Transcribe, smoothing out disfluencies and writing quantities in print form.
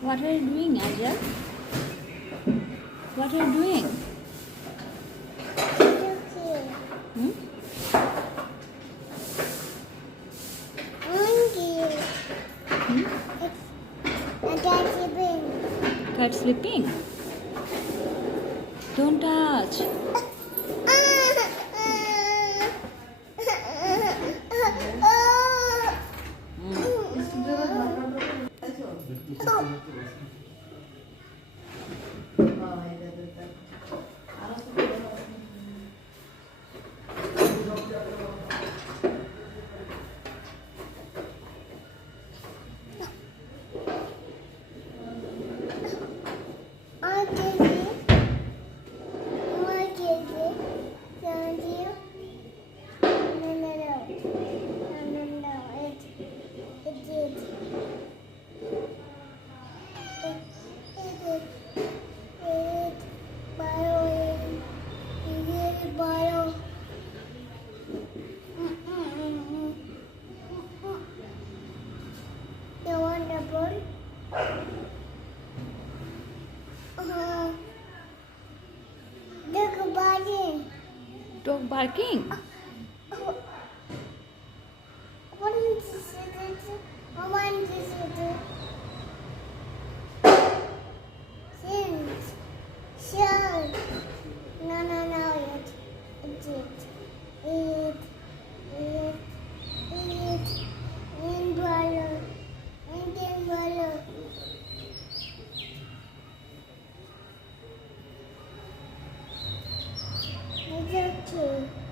What are you doing, Ajal? What are you doing? Hmm? Hmm? Cat sleeping? Don't touch. You want a ball? Look, buddy. Dog barking. What is this? I want this. Since. Sure. No. It's it. Eat. In bottle. In bottle. It's okay.